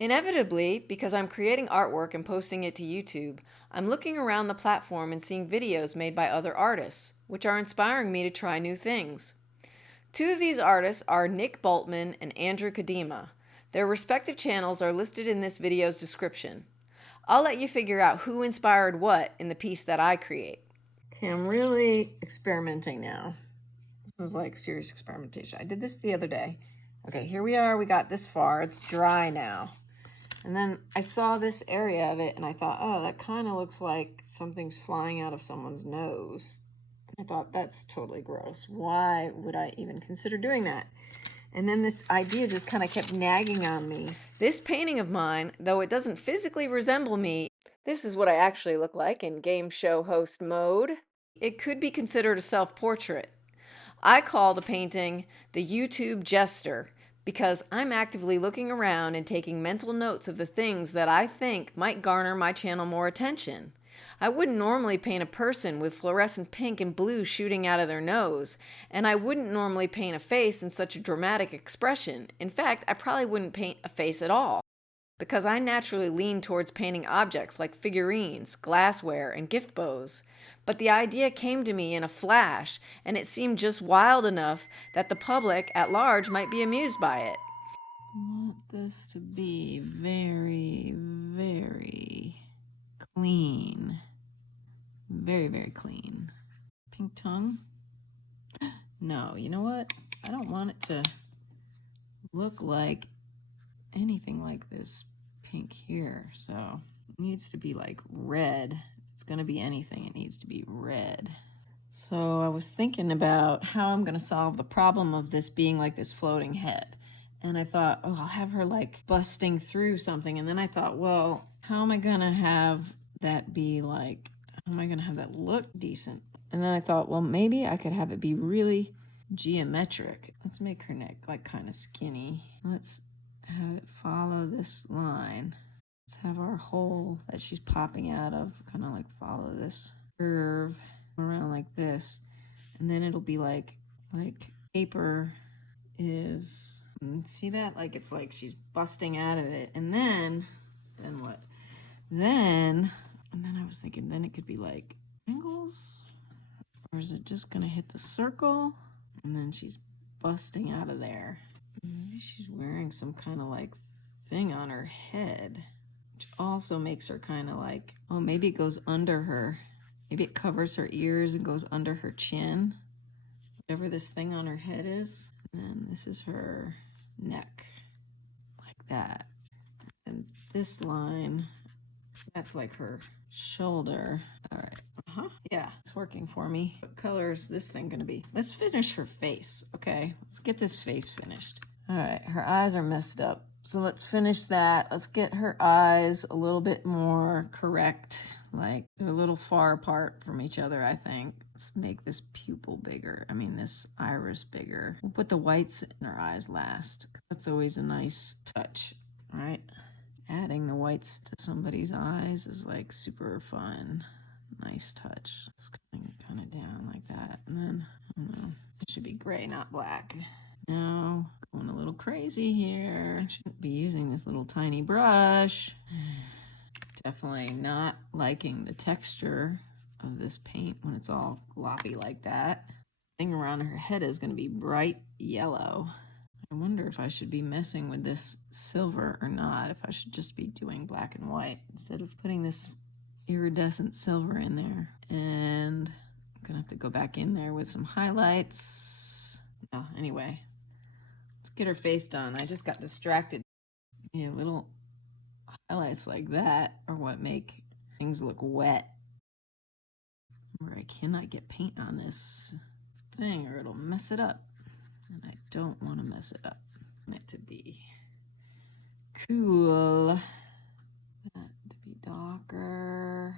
Inevitably, because I'm creating artwork and posting it to YouTube, I'm looking around the platform and seeing videos made by other artists, which are inspiring me to try new things. Two of these artists are Nick Boltman and Andrew Kadima. Their respective channels are listed in this video's description. I'll let you figure out who inspired what in the piece that I create. Okay, I'm really experimenting now. This is like serious experimentation. I did this the other day. Okay, here we are. We got this far. It's dry now. And then I saw this area of it and I thought, oh, that kind of looks like something's flying out of someone's nose. I thought, that's totally gross. Why would I even consider doing that? And then this idea just kind of kept nagging on me. This painting of mine, though it doesn't physically resemble me, this is what I actually look like in game show host mode. It could be considered a self-portrait. I call the painting the YouTube Jester because I'm actively looking around and taking mental notes of the things that I think might garner my channel more attention. I wouldn't normally paint a person with fluorescent pink and blue shooting out of their nose, and I wouldn't normally paint a face in such a dramatic expression. In fact, I probably wouldn't paint a face at all, because I naturally lean towards painting objects like figurines, glassware, and gift bows. But the idea came to me in a flash, and it seemed just wild enough that the public at large might be amused by it. I want this to be very, very clean. Very, very clean. Pink tongue? No, you know what? I don't want it to look like anything like this pink here. So it needs to be like red. If it's going to be anything, it needs to be red. So I was thinking about how I'm going to solve the problem of this being like this floating head. And I thought, oh, I'll have her like busting through something. And then I thought, well, how am I going to have that be like, how am I going to have that look decent? And then I thought, well, maybe I could have it be really geometric. Let's make her neck like kind of skinny. Let's have it follow this line. Let's have our hole that she's popping out of kind of like follow this curve around like this. And then it'll be like paper is, see that? Like it's like she's busting out of it. And then what? And then I was thinking, then it could be like angles, or is it just gonna hit the circle? And then she's busting out of there. Maybe she's wearing some kind of like thing on her head, which also makes her kind of like, oh, maybe it goes under her. Maybe it covers her ears and goes under her chin, whatever this thing on her head is. And then this is her neck, like that. And this line, that's like her shoulder. All right. Yeah, it's working for me. What color is this thing gonna be? Let's finish her face. Okay, let's get this face finished. All right, her eyes are messed up. So let's finish that. Let's get her eyes a little bit more correct. Like they're a little far apart from each other, I think. Let's make this pupil bigger. I mean, this iris bigger. We'll put the whites in her eyes last. That's always a nice touch, all right? Adding the whites to somebody's eyes is like super fun. Nice touch. Just kind of down like that. And then, I don't know, it should be gray, not black. Now, going a little crazy here. I shouldn't be using this little tiny brush. Definitely not liking the texture of this paint when it's all gloppy like that. The thing around her head is going to be bright yellow. I wonder if I should be messing with this silver or not, if I should just be doing black and white instead of putting this iridescent silver in there. And I'm gonna have to go back in there with some highlights. Oh, anyway, let's get her face done. I just got distracted. Yeah, little highlights like that are what make things look wet. Where I cannot get paint on this thing or it'll mess it up. And I don't want to mess it up. I want it to be cool. That to be darker.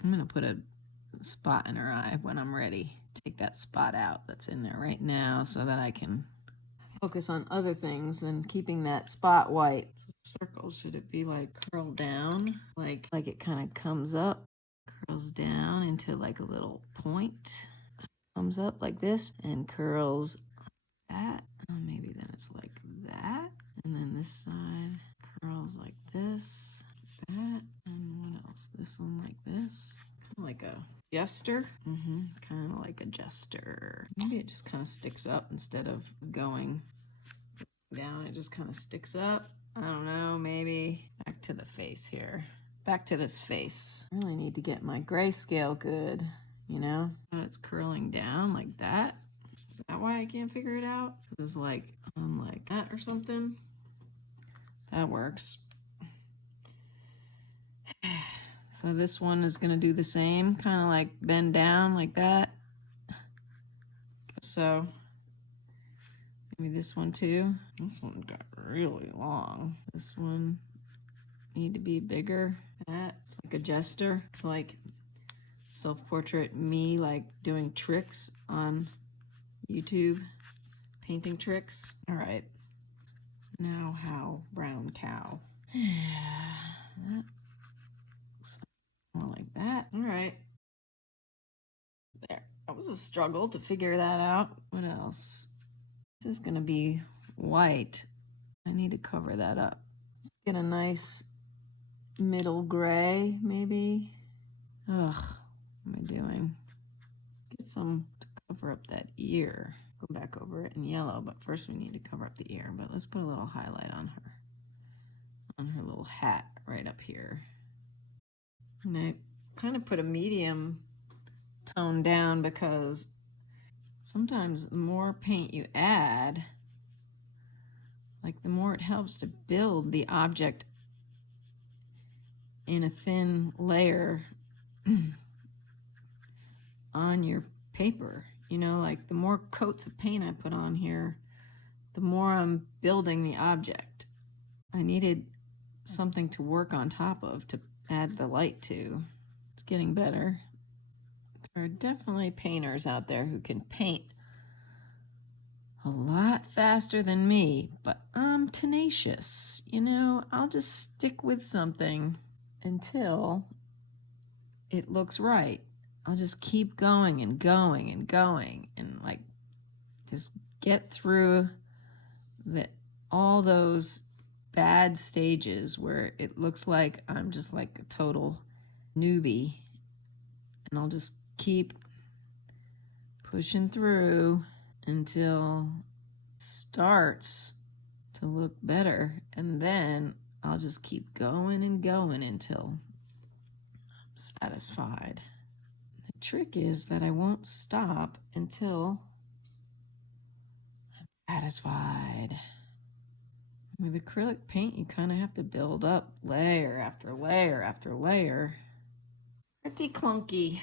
I'm gonna put a spot in her eye when I'm ready. Take that spot out that's in there right now so that I can focus on other things than keeping that spot white. Circle, should it be like curled down? Like it kind of comes up, curls down into like a little point. Comes up like this and curls like that. Oh, maybe then it's like that. this side curls like this, like that, and what else? This one like this, kind of like a Jester. Kind of like a Jester. Maybe it just kind of sticks up instead of going down. It just kind of sticks up. I don't know, maybe. Back to the face here. Back to this face. I really need to get my grayscale good, you know? And it's curling down like that. Is that why I can't figure it out? It's like on like that or something. That works. So this one is going to do the same, kind of like bend down like that. So maybe this one too. This one got really long. This one need to be bigger. That's like a Jester. It's like self-portrait me, like doing tricks on YouTube, painting tricks. All right. Now how brown cow. That more like that. All right. There. That was a struggle to figure that out. What else? This is gonna be white. I need to cover that up. Let's get a nice middle gray, maybe. Ugh, what am I doing? Get some to cover up that ear. Go back over it in yellow, but first we need to cover up the ear. But let's put a little highlight on her little hat right up here. And I kind of put a medium tone down because sometimes the more paint you add, like the more it helps to build the object in a thin layer on your paper. You know, like the more coats of paint I put on here, the more I'm building the object. I needed something to work on top of to add the light to. It's getting better. There are definitely painters out there who can paint a lot faster than me, but I'm tenacious. You know, I'll just stick with something until it looks right. I'll just keep going and going and going and like just get through all those bad stages where it looks like I'm just like a total newbie, and I'll just keep pushing through until it starts to look better, and then I'll just keep going and going until I'm satisfied. The trick is that I won't stop until I'm satisfied. With acrylic paint, you kind of have to build up layer after layer after layer. Pretty clunky.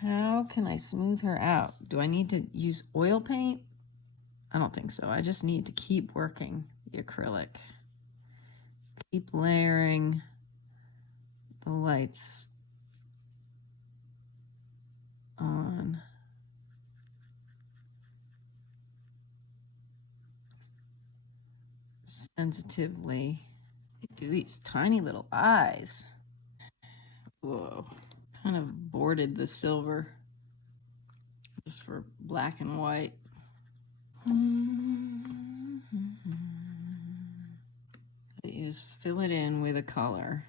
How can I smooth her out? Do I need to use oil paint? I don't think so. I just need to keep working the acrylic. Keep layering the lights on. Sensitively. Do these tiny little eyes. Whoa. Kind of boarded the silver just for black and white. You just fill it in with a color,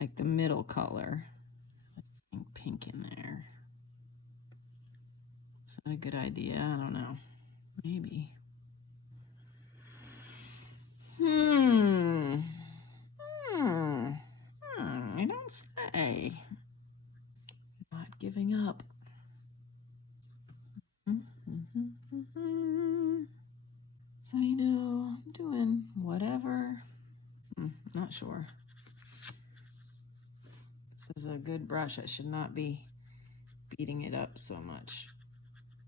like the middle color. Pink in there. Is that a good idea? I don't know. Maybe. I don't say. Not giving up. So, you know, I'm doing whatever. Not sure. This is a good brush. I should not be beating it up so much.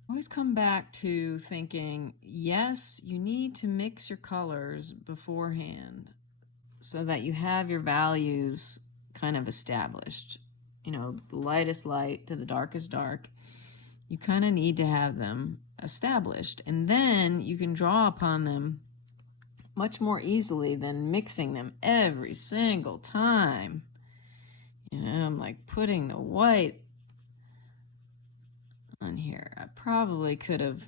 Always come back to thinking, yes, you need to mix your colors beforehand so that you have your values kind of established. You know, the lightest light to the darkest dark. You kind of need to have them established, and then you can draw upon them much more easily than mixing them every single time. You know, I'm like putting the white on here. I probably could have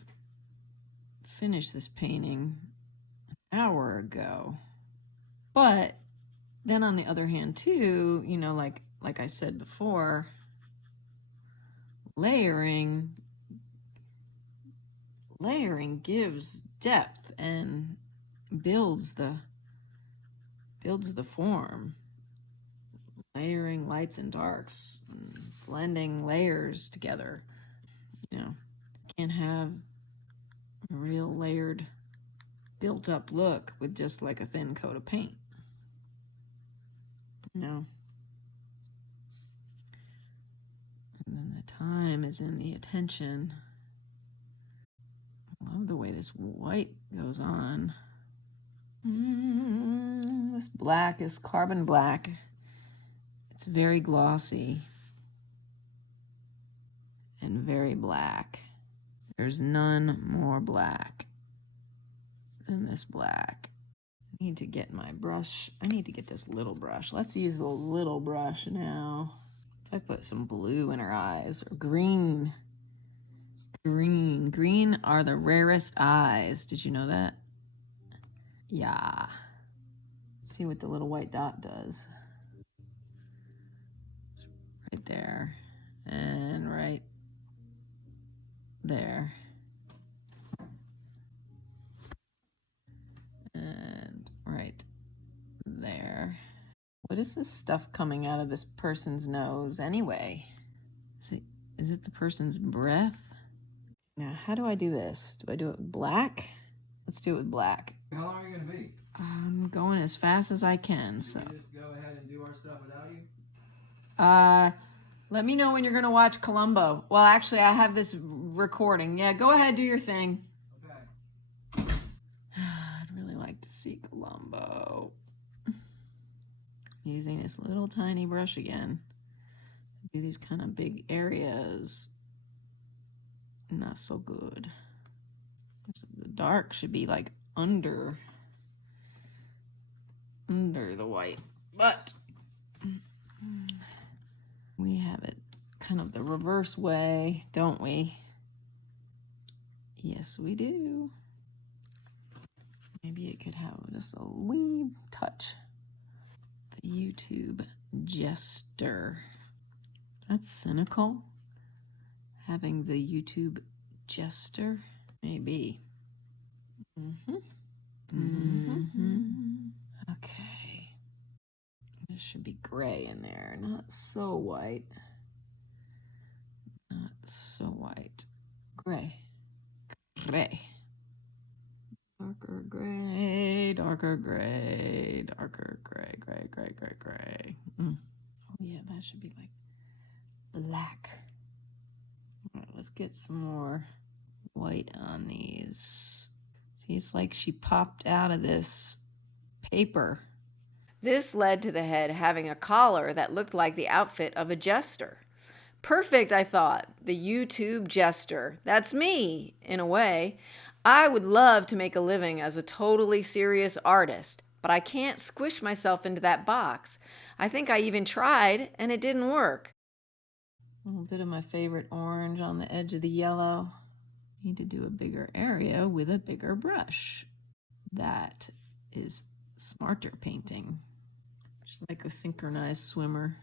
finished this painting hour ago. But then on the other hand too, you know, like I said before, layering gives depth and builds the form. Layering lights and darks, blending layers together. You know, can't have a real layered, built up look with just like a thin coat of paint. No. And then the time is in the attention. I love the way this white goes on. This black is carbon black. It's very glossy and very black. There's none more black than this black. I need to get my brush. I need to get this little brush. Let's use the little brush now. If I put some blue in her eyes, or green. Green are the rarest eyes. Did you know that? Yeah. Let's see what the little white dot does. Right there. And right there. And right there. What is this stuff coming out of this person's nose anyway? Is it the person's breath? Now, how do I do this? Do I do it with black? Let's do it with black. How long are you going to be? I'm going as fast as I can, so. Can we just go ahead and do our stuff without you? Let me know when you're going to watch Columbo. Well, actually, I have this recording. Yeah, go ahead, do your thing. Okay. I'd really like to see Columbo. Using this little tiny brush again. Do these kind of big areas. Not so good. The dark should be like under the white, but we have it kind of the reverse way, don't we? Yes, we do. Maybe it could have just a wee touch. The YouTube Jester. That's cynical. Having the YouTube Jester, maybe. Okay. There should be gray in there, not so white. Not so white. Gray. Gray. Darker gray, darker gray, darker gray, gray, gray, gray, gray. Oh yeah, that should be like black. All right, let's get some more white on these. See, it's like she popped out of this paper. This led to the head having a collar that looked like the outfit of a jester. Perfect, I thought. The YouTube Jester. That's me, in a way. I would love to make a living as a totally serious artist, but I can't squish myself into that box. I think I even tried, and it didn't work. A little bit of my favorite orange on the edge of the yellow. Need to do a bigger area with a bigger brush. That is smarter painting. Just like a synchronized swimmer.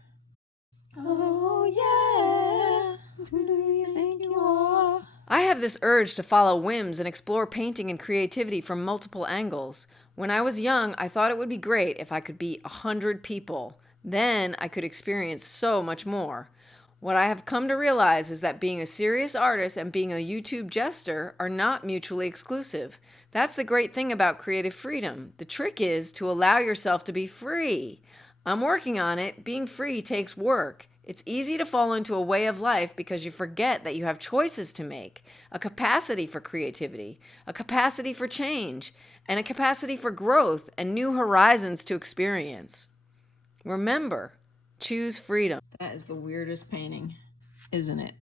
Oh yeah, who do you think you are? I have this urge to follow whims and explore painting and creativity from multiple angles. When I was young, I thought it would be great if I could be 100 people. Then I could experience so much more. What I have come to realize is that being a serious artist and being a YouTube jester are not mutually exclusive. That's the great thing about creative freedom. The trick is to allow yourself to be free. I'm working on it. Being free takes work. It's easy to fall into a way of life because you forget that you have choices to make, a capacity for creativity, a capacity for change, and a capacity for growth and new horizons to experience. Remember, choose freedom. That is the weirdest painting, isn't it?